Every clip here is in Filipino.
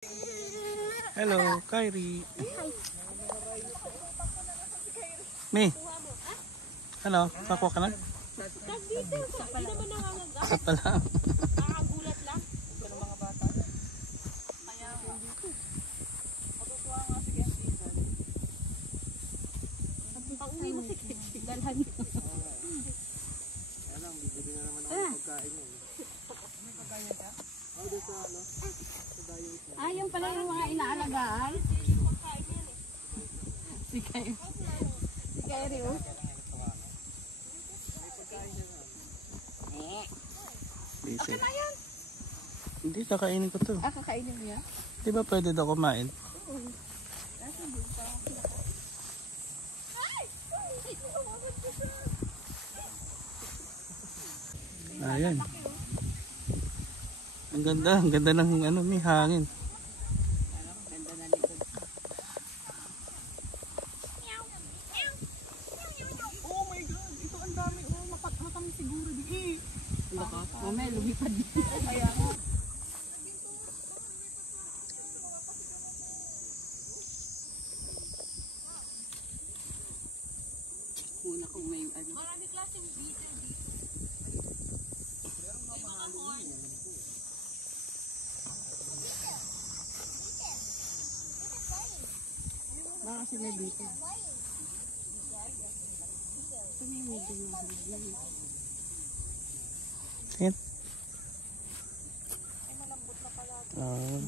Hello, Kyrie. May. Ano? Pakuha ka na? Isa pa lang. Nakagulat lang. Ito ng mga bata. Kaya matutuwa nga si Ken Season. Pauwi mo si Kitty. Dalhan mo. Kaya lang, bibili na naman ako ng pagkain yun. May pagkain ka? Oo, doon sa ano? Sa dayo ito. Ah, yung pala yung mga inaalagaan. Si Kyrie. Si Kyrie, oh. Busy. Hindi, kakainin ko to. Ah, kakainin mo yan? Di ba pwede daw kumain? Ayan. Ang ganda ng ano, may hangin. Ganda na likod. Oh my God! Ito ang dami. Oh, matamis siguro. Mamaya, lumipad din. Kaya nga. Muna kung may ano. Marami klaseng video dito. Baka sila dito. Ito may medyo mahal. Ayan. Ayan.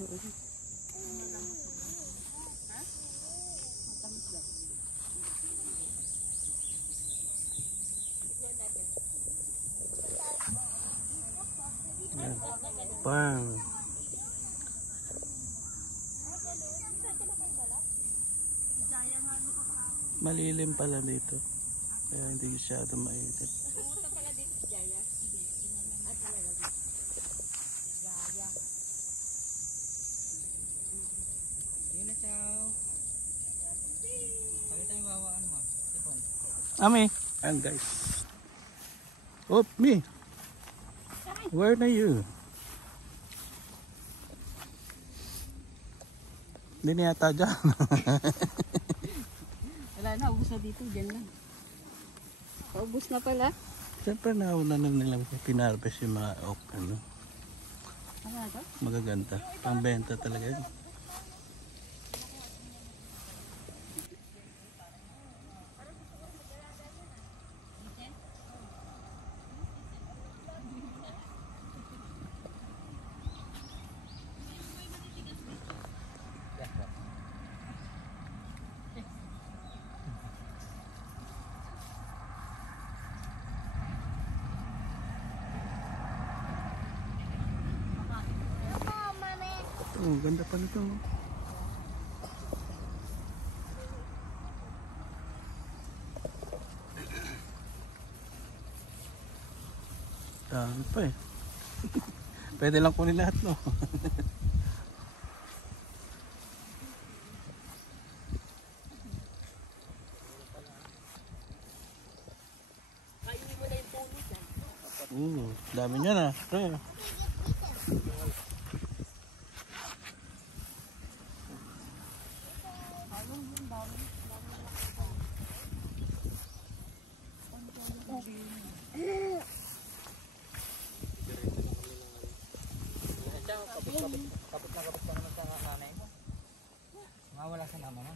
Bang. Malilim pala dito. Kaya hindi masyado mainit. Yun na chow. Pakita yung bawaan mo. Tipon. Ami. Ayan guys. Oh, me. Where are you? Hindi na yata dyan. Wala na, ubus na dito. Diyan lang. Ubus na pala. Siyempre nauna na nilang pinarvest yung mga oak. Ano, Ano na to? magaganda. Pangbenta talaga yun. Oh, ganda pa nito. Dami pa eh. Pwede lang kunin lahat, no? Kainin mo na yung puno dyan. Dami niya na. Pre. Kapit na kapit pa naman sa nanay mo. Nga wala sa mama mo.